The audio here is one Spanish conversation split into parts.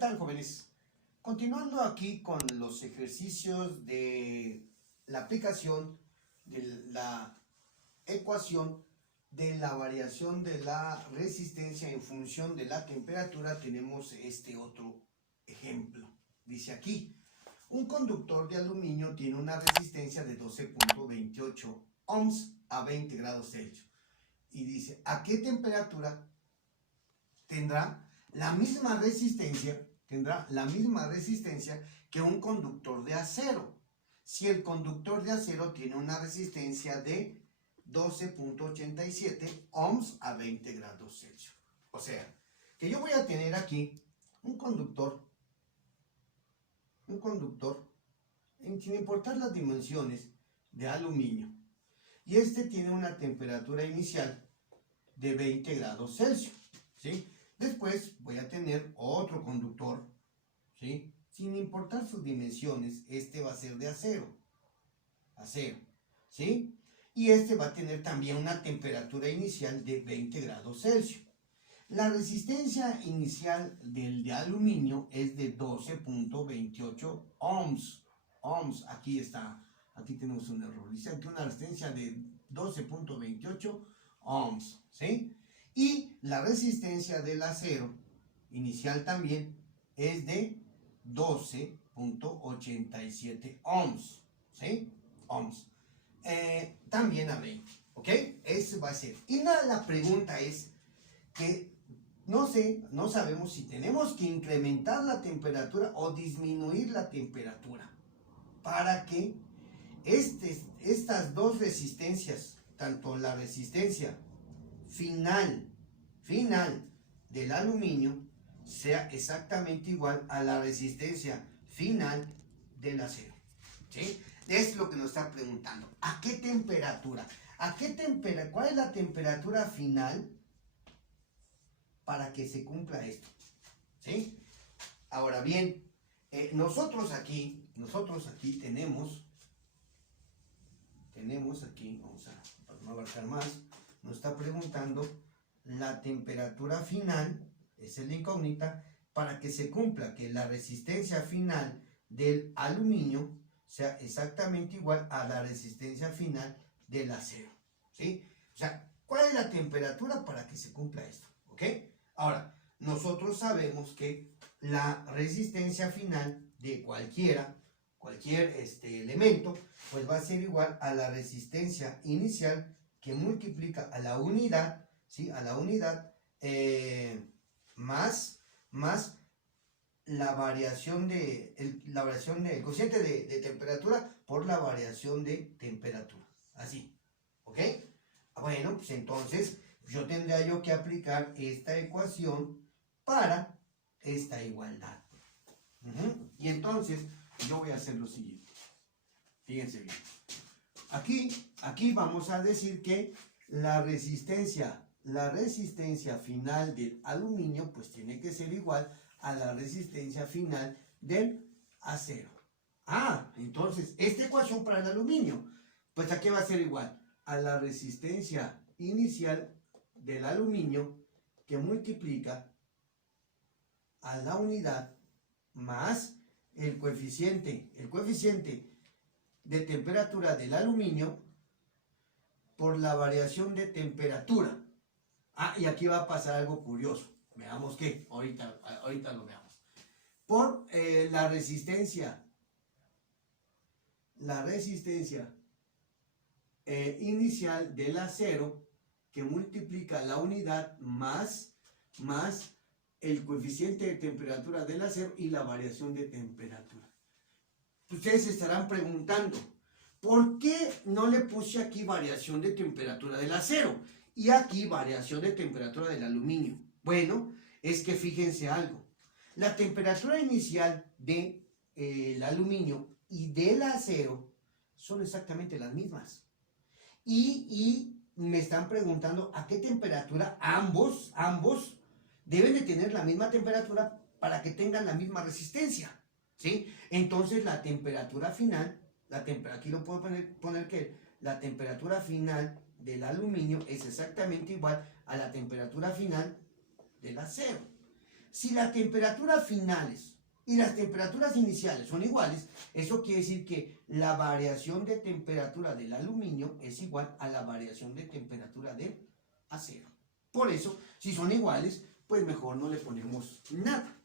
tal, jóvenes? Continuando aquí con los ejercicios de la aplicación de la ecuación de la variación de la resistencia en función de la temperatura, tenemos este otro ejemplo. Dice aquí, un conductor de aluminio tiene una resistencia de 12.28 ohms a 20 grados Celsius. Y dice, ¿a qué temperatura tendrá la misma resistencia? Tendrá la misma resistencia que un conductor de acero. Si el conductor de acero tiene una resistencia de 12.87 ohms a 20 grados Celsius. O sea, que yo voy a tener aquí un conductor, sin importar las dimensiones, de aluminio. Y este tiene una temperatura inicial de 20 grados Celsius, ¿sí? Después voy a tener otro conductor, ¿sí? Sin importar sus dimensiones, este va a ser de acero, ¿sí? Y este va a tener también una temperatura inicial de 20 grados Celsius. La resistencia inicial del de aluminio es de 12.28 ohms. Aquí está, aquí tenemos un error. Dice aquí una resistencia de 12.28 ohms, ¿sí? Y la resistencia del acero inicial también es de 12.87 ohms, ¿sí? También a 20, ¿ok? Eso va a ser. Y la pregunta es que no sabemos si tenemos que incrementar la temperatura o disminuir la temperatura para que estas dos resistencias, tanto la resistencia final del aluminio sea exactamente igual a la resistencia final del acero, ¿sí? Es lo que nos está preguntando. ¿A qué temperatura? ¿Cuál es la temperatura final para que se cumpla esto? ¿Sí? Ahora bien, nosotros aquí tenemos aquí, para no abarcar más, nos está preguntando la temperatura final, esa es la incógnita, para que se cumpla que la resistencia final del aluminio sea exactamente igual a la resistencia final del acero, ¿sí? O sea, ¿cuál es la temperatura para que se cumpla esto? ¿Ok? Ahora, nosotros sabemos que la resistencia final de cualquier elemento, pues va a ser igual a la resistencia inicial que multiplica a la unidad, ¿sí? A la unidad más la variación del cociente de temperatura por la variación de temperatura. Así, ¿ok? Bueno, pues entonces yo tendría que aplicar esta ecuación para esta igualdad. Y entonces yo voy a hacer lo siguiente. Fíjense bien. Aquí vamos a decir que la resistencia final del aluminio pues tiene que ser igual a la resistencia final del acero. Entonces esta ecuación para el aluminio, pues ¿a qué va a ser igual? A la resistencia inicial del aluminio que multiplica a la unidad más el coeficiente de temperatura del aluminio por la variación de temperatura. Y aquí va a pasar algo curioso. Veamos qué, ahorita lo veamos. Por la resistencia inicial del acero que multiplica la unidad más el coeficiente de temperatura del acero y la variación de temperatura. Ustedes se estarán preguntando, ¿por qué no le puse aquí variación de temperatura del acero y aquí variación de temperatura del aluminio? Bueno, es que fíjense algo. La temperatura inicial del aluminio y del acero son exactamente las mismas. Y me están preguntando a qué temperatura ambos deben de tener la misma temperatura para que tengan la misma resistencia, ¿sí? Entonces la temperatura final, aquí lo puedo poner que la temperatura final del aluminio es exactamente igual a la temperatura final del acero. Si las temperaturas finales y las temperaturas iniciales son iguales, eso quiere decir que la variación de temperatura del aluminio es igual a la variación de temperatura del acero. Por eso, si son iguales, pues mejor no le ponemos nada,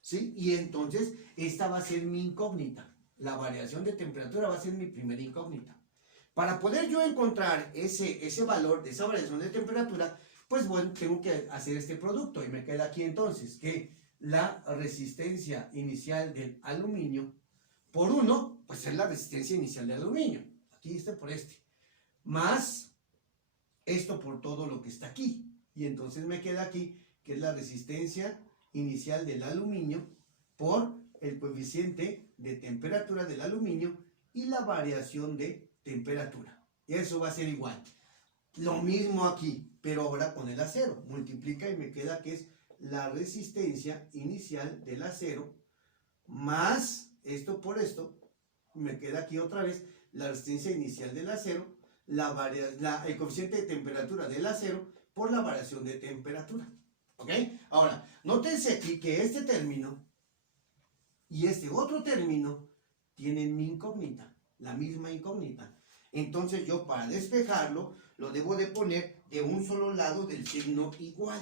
¿sí? Y entonces, esta va a ser mi incógnita. La variación de temperatura va a ser mi primera incógnita. Para poder yo encontrar ese valor de esa variación de temperatura, pues bueno, tengo que hacer este producto. Y me queda aquí entonces que la resistencia inicial del aluminio por 1, pues es la resistencia inicial del aluminio. Aquí está por este. Más esto por todo lo que está aquí. Y entonces me queda aquí que es la resistencia inicial del aluminio por el coeficiente de temperatura del aluminio y la variación de temperatura. Y eso va a ser igual. Lo mismo aquí, pero ahora con el acero. Multiplica y me queda que es la resistencia inicial del acero más esto por esto. Me queda aquí otra vez la resistencia inicial del acero, el coeficiente de temperatura del acero por la variación de temperatura. ¿Ok? Ahora, nótense aquí que este término y este otro término tienen mi incógnita, la misma incógnita. Entonces yo para despejarlo lo debo de poner de un solo lado del signo igual,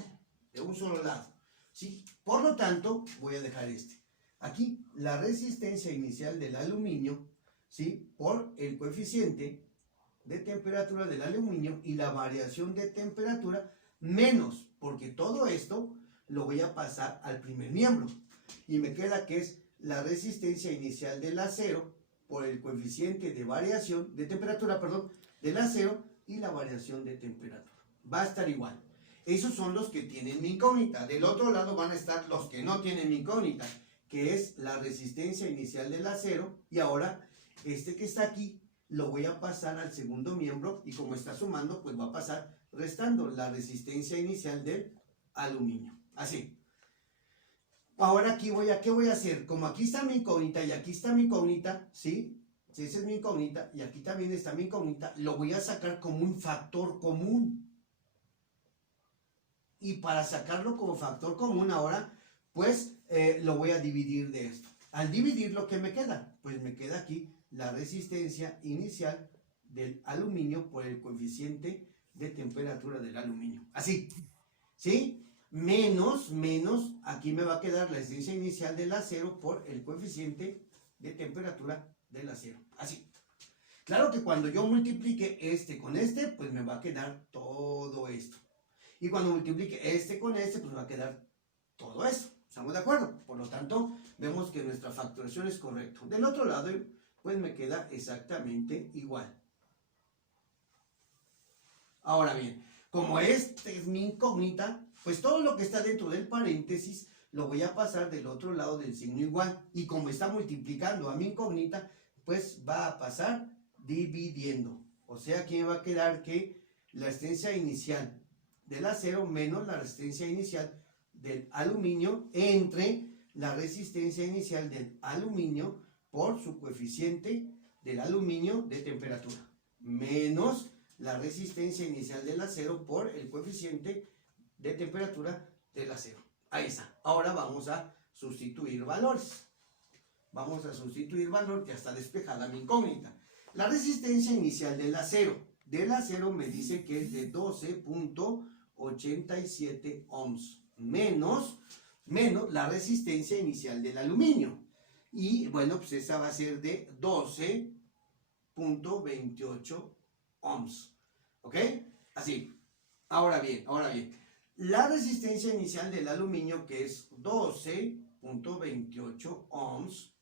de un solo lado, ¿sí? Por lo tanto, voy a dejar este. Aquí la resistencia inicial del aluminio, ¿sí? Por el coeficiente de temperatura del aluminio y la variación de temperatura menos, porque todo esto lo voy a pasar al primer miembro. Y me queda que es la resistencia inicial del acero por el coeficiente de variación, de temperatura, perdón, del acero y la variación de temperatura. Va a estar igual. Esos son los que tienen mi incógnita. Del otro lado van a estar los que no tienen mi incógnita, que es la resistencia inicial del acero. Y ahora, este que está aquí, lo voy a pasar al segundo miembro y como está sumando, pues va a pasar restando la resistencia inicial del aluminio. Así. Ahora aquí ¿qué voy a hacer? Como aquí está mi incógnita y aquí está mi incógnita, ¿sí? Si esa es mi incógnita y aquí también está mi incógnita, lo voy a sacar como un factor común. Y para sacarlo como factor común ahora, pues lo voy a dividir de esto. Al dividir, ¿lo que me queda? Pues me queda aquí la resistencia inicial del aluminio por el coeficiente de temperatura del aluminio. Así, ¿sí? Menos, aquí me va a quedar la resistencia inicial del acero por el coeficiente de temperatura del acero. Así. Claro que cuando yo multiplique este con este, pues me va a quedar todo esto. Y cuando multiplique este con este, pues me va a quedar todo esto. ¿Estamos de acuerdo? Por lo tanto, vemos que nuestra factorización es correcta. Del otro lado, pues me queda exactamente igual. Ahora bien, como esta es mi incógnita, pues todo lo que está dentro del paréntesis lo voy a pasar del otro lado del signo igual. Y como está multiplicando a mi incógnita, pues va a pasar dividiendo. O sea, aquí me va a quedar que la resistencia inicial del acero menos la resistencia inicial del aluminio entre la resistencia inicial del aluminio por su coeficiente del aluminio de temperatura menos la resistencia inicial del acero por el coeficiente de temperatura del acero. Ahí está. Ahora vamos a sustituir valores. Vamos a sustituir valor, ya está despejada mi incógnita. La resistencia inicial del acero me dice que es de 12.87 ohms menos la resistencia inicial del aluminio. Y bueno, pues esa va a ser de 12.28 ohms. ¿Ok? Así. Ahora bien, la resistencia inicial del aluminio, que es 12.28 ohms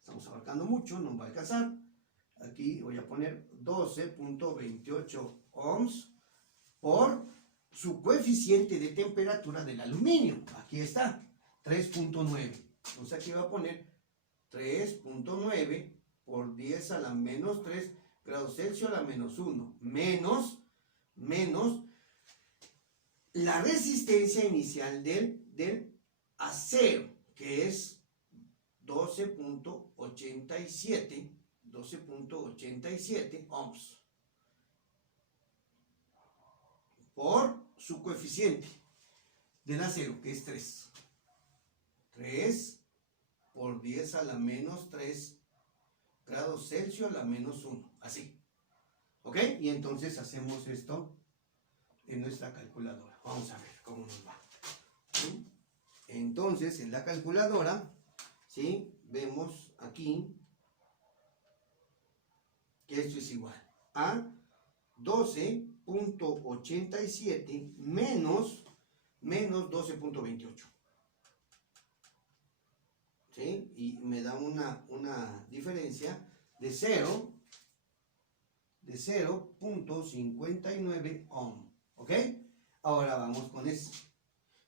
estamos abarcando mucho, no va a alcanzar. Aquí voy a poner 12.28 ohms por su coeficiente de temperatura del aluminio. Aquí está, 3.9. Entonces aquí voy a poner 3.9 por 10 a la menos 3 grados Celsius a la menos 1 menos la resistencia inicial del acero, que es 12.87 ohms por su coeficiente. del acero, que es 3. 3 por 10 a la menos 3 grados Celsius a la menos 1. Así. ¿Ok? Y entonces hacemos esto en nuestra calculadora. Vamos a ver cómo nos va. ¿Sí? Entonces, en la calculadora, ¿sí? Vemos aquí que esto es igual a 12.87 menos 12.28. ¿Sí? Y me da una diferencia de 0.59 ohm. ¿Ok? Ahora vamos con esto,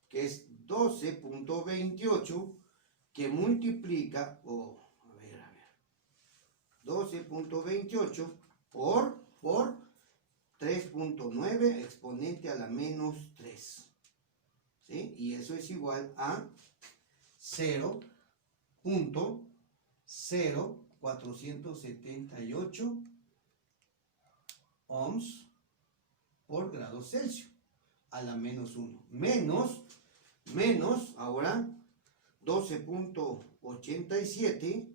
que es 12.28 que multiplica, a ver, 12.28 por 3.9 exponente a la menos 3. ¿Sí? Y eso es igual a 0.0478 ohms por grado Celsius a la menos 1. Menos, ahora 12.87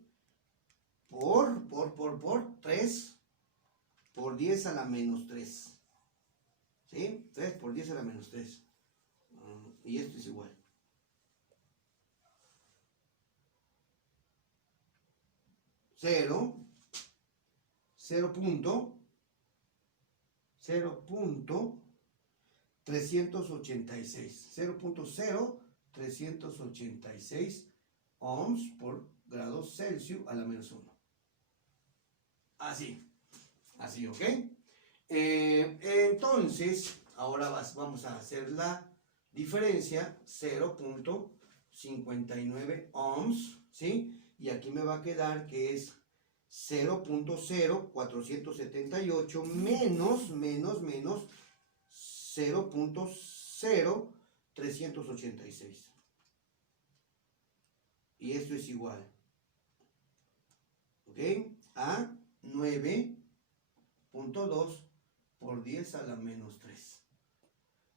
por 3 por 10 a la menos 3. ¿Sí? 3 por 10 a la menos 3. Y esto es igual. 0.386 ohms por grado Celsius a la menos 1. Así, ¿ok? Entonces, ahora vamos a hacer la diferencia, 0.59 ohms, ¿sí? Y aquí me va a quedar que es 0.0478 menos 0.0386. Y esto es igual, ¿ok? A 9.2 por 10 a la menos 3.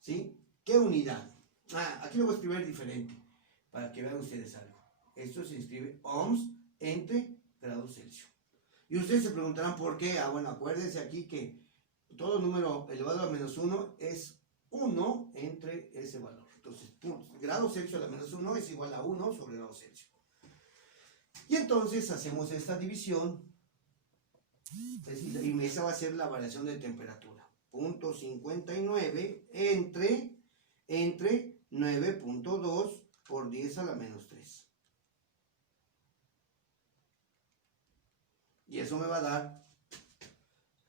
¿Sí? ¿Qué unidad? Aquí lo voy a escribir diferente para que vean ustedes algo. Esto se escribe ohms entre grados Celsius. Y ustedes se preguntarán por qué. Bueno, acuérdense aquí que todo número elevado a menos 1 es 1 entre ese valor. Entonces, grado Celsius a la menos 1 es igual a 1 sobre grado Celsius. Y entonces hacemos esta división. Y esa va a ser la variación de temperatura. 0.59 entre 9.2 por 10 a la menos 3. Y eso me va a dar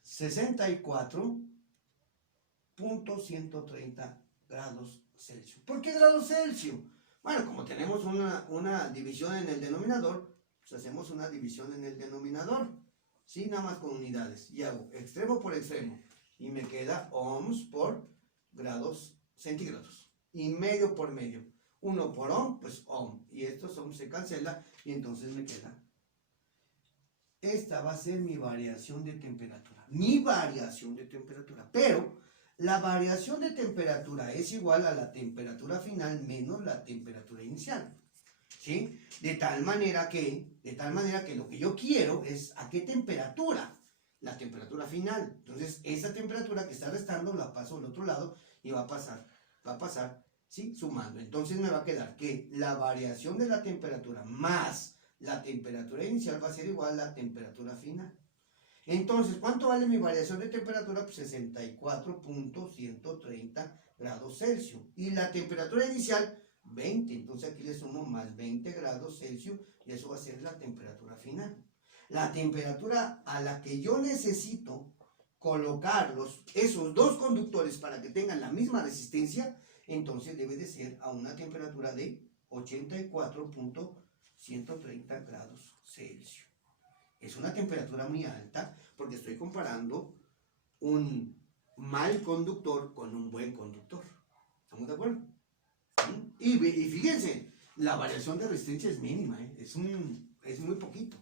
64.130 grados Celsius. ¿Por qué grados Celsius? Bueno, como tenemos una división en el denominador, pues hacemos una división en el denominador. Sí, nada más con unidades. Y hago extremo por extremo. Y me queda ohms por grados centígrados. Y medio por medio. 1 por ohm, pues ohm. Y estos ohm se cancela. Y entonces me queda. Esta va a ser mi variación de temperatura. Mi variación de temperatura. Pero la variación de temperatura es igual a la temperatura final menos la temperatura inicial. ¿Sí? De tal manera que lo que yo quiero es a qué temperatura, la temperatura final. Entonces, esa temperatura que está restando la paso al otro lado y va a pasar, ¿sí? Sumando. Entonces me va a quedar que la variación de la temperatura más la temperatura inicial va a ser igual a la temperatura final. Entonces, ¿cuánto vale mi variación de temperatura? Pues 64.130 grados Celsius. Y la temperatura inicial, 20. Entonces aquí le sumo más 20 grados Celsius y eso va a ser la temperatura final. La temperatura a la que yo necesito colocar esos dos conductores para que tengan la misma resistencia, entonces debe de ser a una temperatura de 84.130 grados Celsius. Es una temperatura muy alta porque estoy comparando un mal conductor con un buen conductor. ¿Estamos de acuerdo? Y fíjense, la variación de resistencia es mínima, es muy poquito.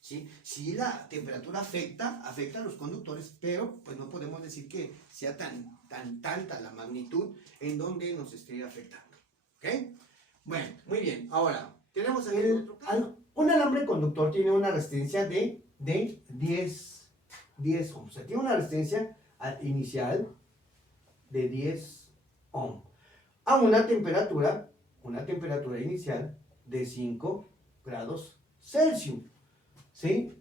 ¿Sí? Sí, la temperatura afecta a los conductores, pero pues no podemos decir que sea tan alta la magnitud en donde nos esté afectando. ¿Ok? Bueno, muy bien. Ahora, tenemos aquí otro caso. Un alambre conductor tiene una resistencia de 10 ohms. O sea, tiene una resistencia inicial de 10 ohms a una temperatura inicial de 5 grados Celsius. ¿Sí?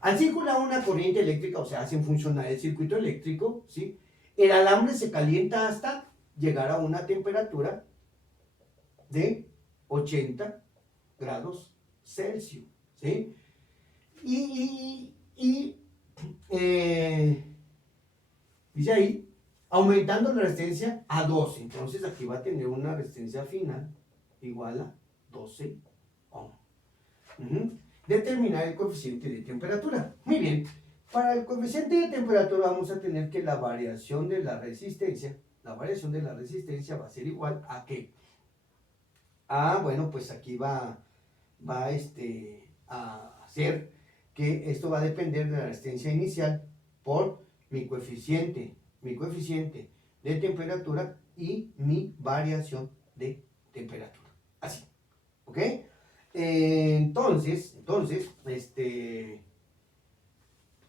Al circular una corriente eléctrica, o sea, hacen funcionar el circuito eléctrico, ¿sí? El alambre se calienta hasta llegar a una temperatura de 80 grados Celsius, ¿sí? Dice ahí, aumentando la resistencia a 12. Entonces aquí va a tener una resistencia final igual a 12 ohms. Determinar el coeficiente de temperatura. Muy bien. Para el coeficiente de temperatura vamos a tener que la variación de la resistencia va a ser igual a ¿qué? Bueno, pues aquí va a hacer que esto va a depender de la resistencia inicial por mi coeficiente de temperatura y mi variación de temperatura. Así, ¿ok? Entonces,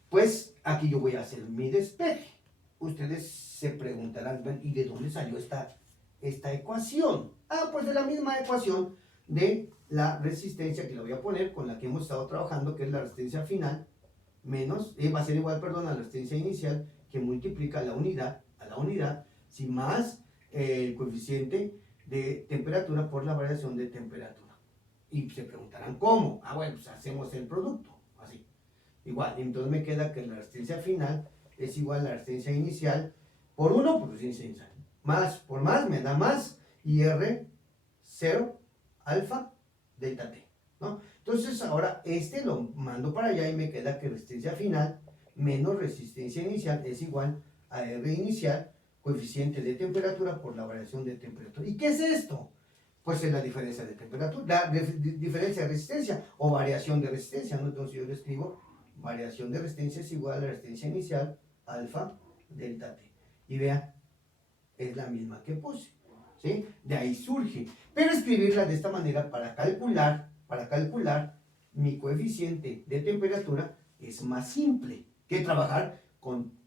pues aquí yo voy a hacer mi despeje. Ustedes se preguntarán, ¿y de dónde salió esta ecuación? Pues de la misma ecuación de la resistencia que la voy a poner con la que hemos estado trabajando, que es la resistencia final, menos, va a ser igual, perdón, a la resistencia inicial, que multiplica a la unidad, sin más el coeficiente de temperatura por la variación de temperatura. Y se preguntarán, ¿cómo? Bueno, pues hacemos el producto, así. Igual, entonces me queda que la resistencia final es igual a la resistencia inicial por 1 por resistencia inicial. Más por más me da más, y R0 alfa delta T, ¿no? Entonces ahora lo mando para allá y me queda que resistencia final menos resistencia inicial es igual a R inicial, coeficiente de temperatura por la variación de temperatura. ¿Y qué es esto? Pues es la diferencia de temperatura, la diferencia de resistencia o variación de resistencia, ¿no? Entonces yo le escribo variación de resistencia es igual a la resistencia inicial alfa delta T. Y vean, es la misma que puse, ¿sí? De ahí surge. Pero escribirla de esta manera para calcular mi coeficiente de temperatura es más simple que trabajar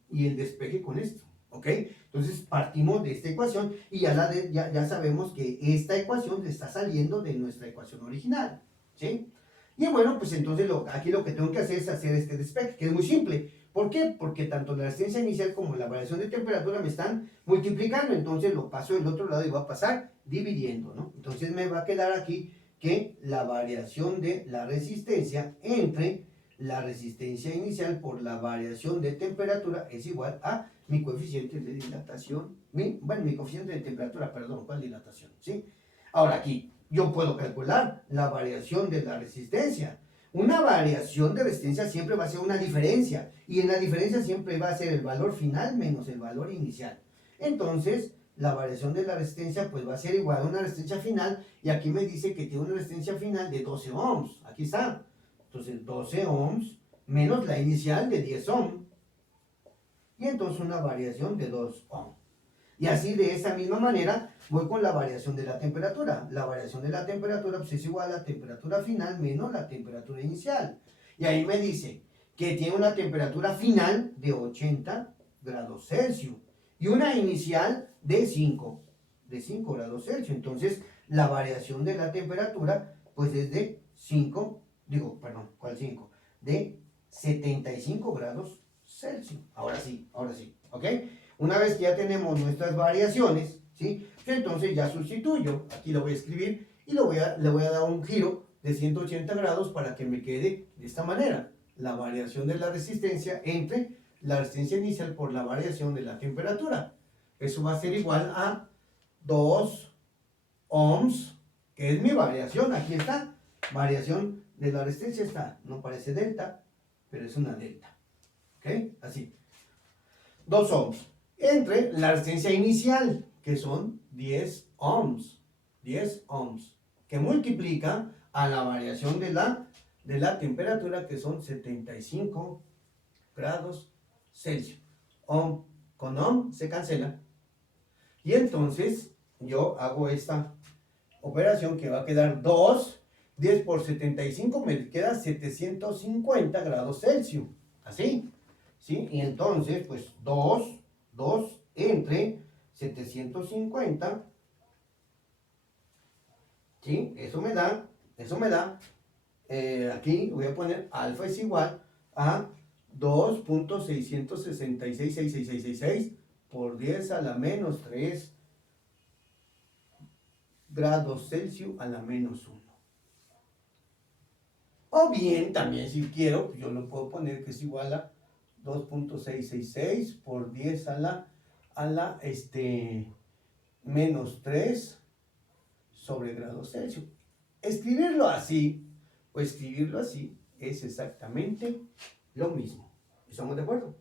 y el despeje con esto, ¿ok? Entonces partimos de esta ecuación y ya sabemos que esta ecuación le está saliendo de nuestra ecuación original, ¿sí? Y bueno, pues entonces aquí lo que tengo que hacer es hacer este despeje, que es muy simple. ¿Por qué? Porque tanto la resistencia inicial como la variación de temperatura me están multiplicando, entonces lo paso del otro lado y va a pasar dividiendo, ¿no? Entonces me va a quedar aquí que la variación de la resistencia entre la resistencia inicial por la variación de temperatura es igual a mi coeficiente de dilatación, mi coeficiente de temperatura, perdón, ¿cuál dilatación? ¿Sí? Ahora aquí, yo puedo calcular la variación de la resistencia. Una variación de resistencia siempre va a ser una diferencia, y en la diferencia siempre va a ser el valor final menos el valor inicial. Entonces, la variación de la resistencia pues va a ser igual a una resistencia final, y aquí me dice que tiene una resistencia final de 12 ohms. Aquí está. Entonces, 12 ohms menos la inicial de 10 ohms. Y entonces una variación de 2 ohms. Y así de esa misma manera voy con la variación de la temperatura. La variación de la temperatura pues, es igual a la temperatura final menos la temperatura inicial. Y ahí me dice que tiene una temperatura final de 80 grados Celsius y una inicial de 5 grados Celsius. Entonces la variación de la temperatura pues es de 75 grados Celsius. Ahora sí, ¿ok? Una vez que ya tenemos nuestras variaciones, ¿sí? Entonces ya sustituyo, aquí lo voy a escribir y le voy a dar un giro de 180 grados para que me quede de esta manera. La variación de la resistencia entre la resistencia inicial por la variación de la temperatura. Eso va a ser igual a 2 ohms, que es mi variación. Aquí está, variación de la resistencia está, no parece delta, pero es una delta. ¿Ok? Así. 2 ohms entre la resistencia inicial, que son 10 ohms, que multiplica a la variación de la temperatura, que son 75 grados Celsius. Ohm con ohm se cancela. Y entonces yo hago esta operación que va a quedar 2, 10 por 75 me queda 750 grados Celsius. Así, ¿sí? Y entonces, pues 2 entre 750, ¿sí? Eso me da, aquí voy a poner alfa es igual a 2.6666666 por 10 a la menos 3 grados Celsius a la menos 1. O bien, también si quiero, yo lo puedo poner que es igual a 2.666 por 10 a la menos 3 sobre grados Celsius. Escribirlo así o escribirlo así es exactamente lo mismo. ¿Estamos de acuerdo?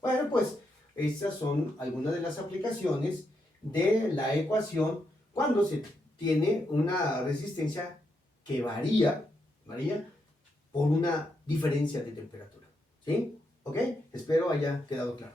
Bueno, pues estas son algunas de las aplicaciones de la ecuación cuando se tiene una resistencia que varía por una diferencia de temperatura. ¿Sí? ¿Ok? Espero haya quedado claro.